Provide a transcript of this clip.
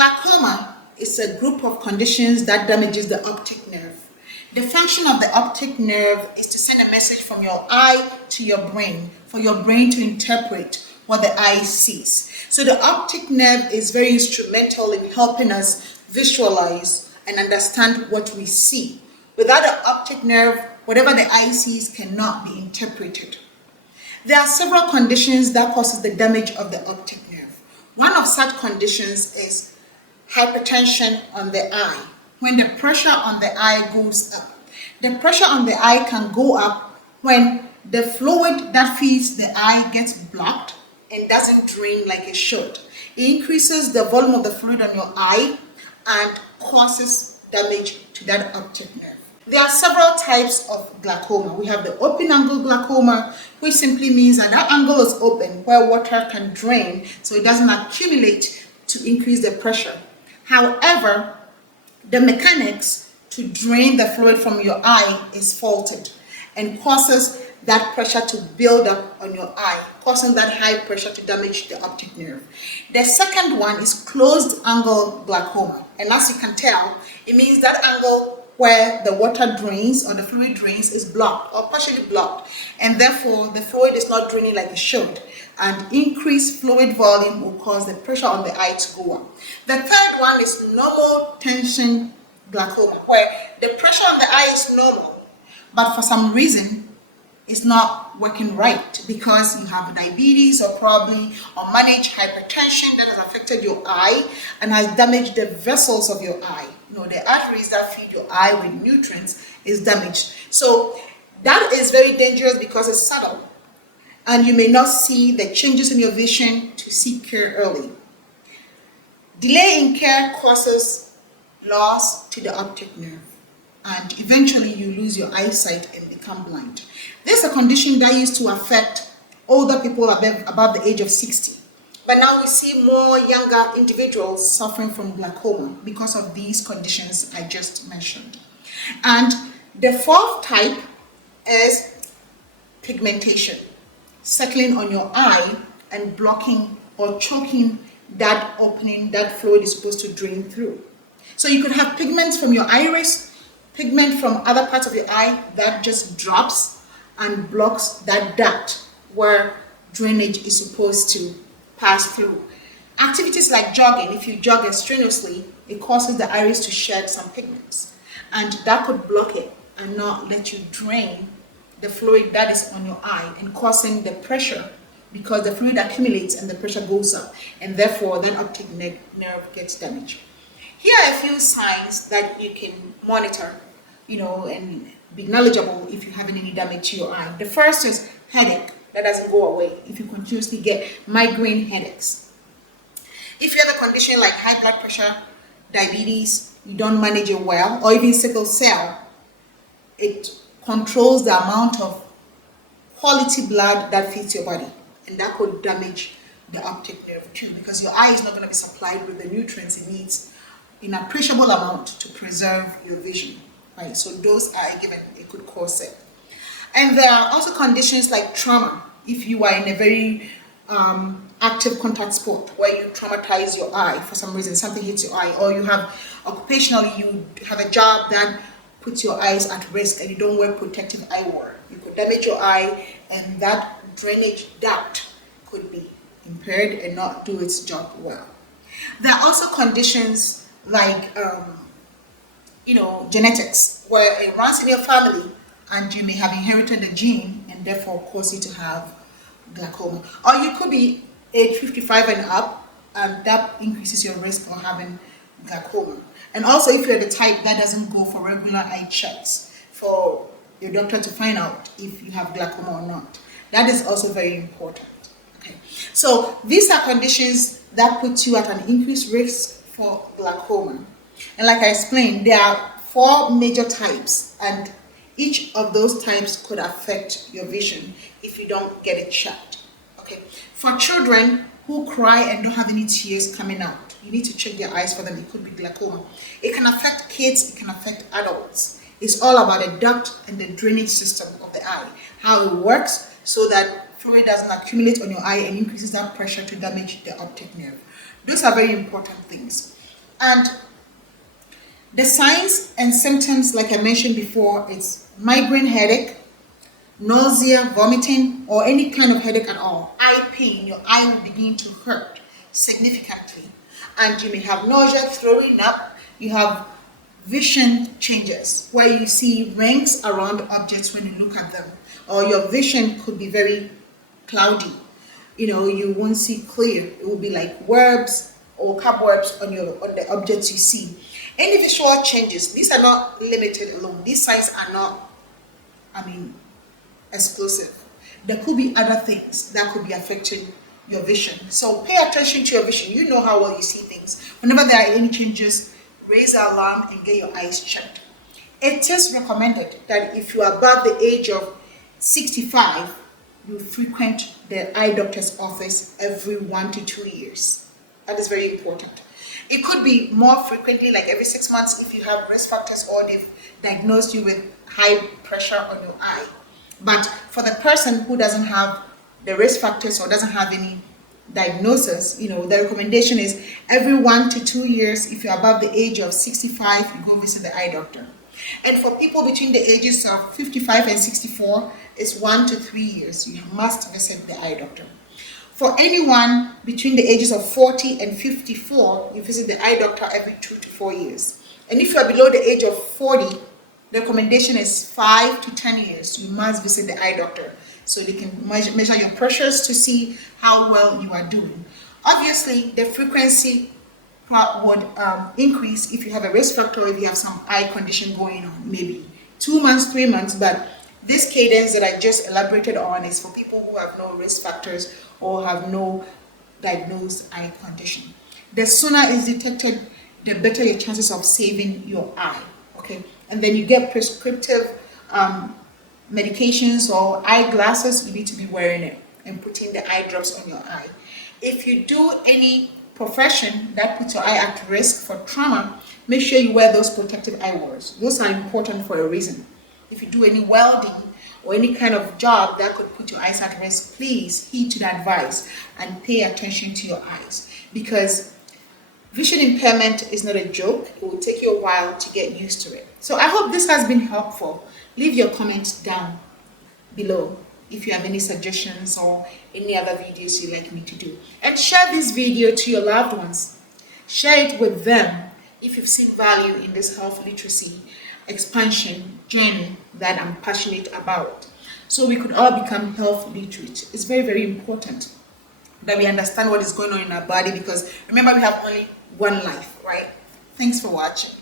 Glaucoma is a group of conditions that damages the optic nerve. The function of the optic nerve is to send a message from your eye to your brain, for your brain to interpret what the eye sees. So the optic nerve is very instrumental in helping us visualize and understand what we see. Without the optic nerve, whatever the eye sees cannot be interpreted. There are several conditions that causes the damage of the optic nerve. One of such conditions is hypertension on the eye. When the pressure on the eye goes up. The pressure on the eye can go up when the fluid that feeds the eye gets blocked and doesn't drain like it should. It increases the volume of the fluid on your eye and causes damage to that optic nerve. There are several types of glaucoma. We have the open angle glaucoma, which simply means that that angle is open where water can drain so it doesn't accumulate to increase the pressure. However, the mechanics to drain the fluid from your eye is faulted and causes that pressure to build up on your eye, causing that high pressure to damage the optic nerve. The second one is closed angle glaucoma, and as you can tell, it means that angle where the water drains or the fluid drains is blocked or partially blocked, and therefore the fluid is not draining like it should, and increased fluid volume will cause the pressure on the eye to go up. The third one is normal tension glaucoma, where the pressure on the eye is normal, but for some reason it's not working right because you have diabetes or probably unmanaged hypertension that has affected your eye and has damaged the vessels of your eye. The arteries that feed your eye with nutrients is damaged. So that is very dangerous because it's subtle and you may not see the changes in your vision to seek care early. Delay in care causes loss to the optic nerve, and eventually you lose your eyesight and become blind. This is a condition that used to affect older people above the age of 60. But now we see more younger individuals suffering from glaucoma because of these conditions I just mentioned. And the fourth type is pigmentation, settling on your eye and blocking or choking that opening that fluid is supposed to drain through. So you could have pigments from your iris, pigment from other parts of your eye that just drops and blocks that duct where drainage is supposed to pass through. Activities like jogging, if you jog strenuously, it causes the iris to shed some pigments, and that could block it and not let you drain the fluid that is on your eye and causing the pressure, because the fluid accumulates and the pressure goes up, and therefore that optic nerve gets damaged. Here are a few signs that you can monitor, and be knowledgeable if you're having any damage to your eye. The first is headache that doesn't go away if you continuously get migraine headaches. If you have a condition like high blood pressure, diabetes, you don't manage it well, or even sickle cell, it controls the amount of quality blood that feeds your body, and that could damage the optic nerve too, because your eye is not going to be supplied with the nutrients it needs in appreciable amount to preserve your vision. Right? So those are given, it could cause it. And there are also conditions like trauma. If you are in a very active contact sport where you traumatize your eye for some reason, something hits your eye, or you have occupationally, you have a job that puts your eyes at risk and you don't wear protective eyewear, you could damage your eye, and that drainage duct could be impaired and not do its job well. There are also conditions like genetics, where it runs in your family and you may have inherited the gene and therefore cause you to have glaucoma. Or you could be age 55 and up, and that increases your risk of having glaucoma. And also, if you're the type that doesn't go for regular eye checks for your doctor to find out if you have glaucoma or not, that is also very important. Okay, so these are conditions that put you at an increased risk for glaucoma. And like I explained, there are 4 major types, and each of those types could affect your vision if you don't get it checked. Okay, for children who cry and don't have any tears coming out, you need to check their eyes for them. It could be glaucoma. It can affect kids, it can affect adults. It's all about the duct and the drainage system of the eye, how it works so that fluid doesn't accumulate on your eye and increases that pressure to damage the optic nerve. Those are very important things. And the signs and symptoms, like I mentioned before, it's migraine headache, nausea, vomiting, or any kind of headache at all. Eye pain, your eye will begin to hurt significantly. And you may have nausea, throwing up, you have vision changes where you see rings around objects when you look at them, or your vision could be very cloudy. You won't see clear. It will be like webs or cobwebs on the objects you see. Any visual changes, these are not limited alone. These signs are not, exclusive. There could be other things that could be affecting your vision. So pay attention to your vision. You know how well you see things. Whenever there are any changes, raise the alarm and get your eyes checked. It is recommended that if you are above the age of 65, you frequent the eye doctor's office every 1 to 2 years. That is very important. It could be more frequently, like every 6 months, if you have risk factors or they've diagnosed you with high pressure on your eye. But for the person who doesn't have the risk factors or doesn't have any diagnosis, the recommendation is every 1 to 2 years. If you're above the age of 65, you go visit the eye doctor. And for people between the ages of 55 and 64, it's 1 to 3 years. You must visit the eye doctor. For anyone between the ages of 40 and 54, you visit the eye doctor every 2 to 4 years. And if you are below the age of 40, the recommendation is 5 to 10 years. You must visit the eye doctor so they can measure your pressures to see how well you are doing. Obviously, the frequency would increase if you have a risk factor or if you have some eye condition going on, maybe 2 months, 3 months. But this cadence that I just elaborated on is for people who have no risk factors or have no diagnosed eye condition. The sooner it's detected, the better your chances of saving your eye. Okay, and then you get prescriptive medications or eyeglasses. You need to be wearing it and putting the eye drops on your eye. If you do any profession that puts your eye at risk for trauma, make sure you wear those protective eyewears. Those are important for a reason. If you do any welding or any kind of job that could put your eyes at risk, please heed to the advice and pay attention to your eyes, because vision impairment is not a joke. It will take you a while to get used to it. So I hope this has been helpful. Leave your comments down below if you have any suggestions or any other videos you'd like me to do. And share this video to your loved ones. Share it with them if you've seen value in this health literacy expansion journey that I'm passionate about. So we could all become health literate. It's very, very important that we understand what is going on in our body, because remember, we have only one life, right? Thanks for watching.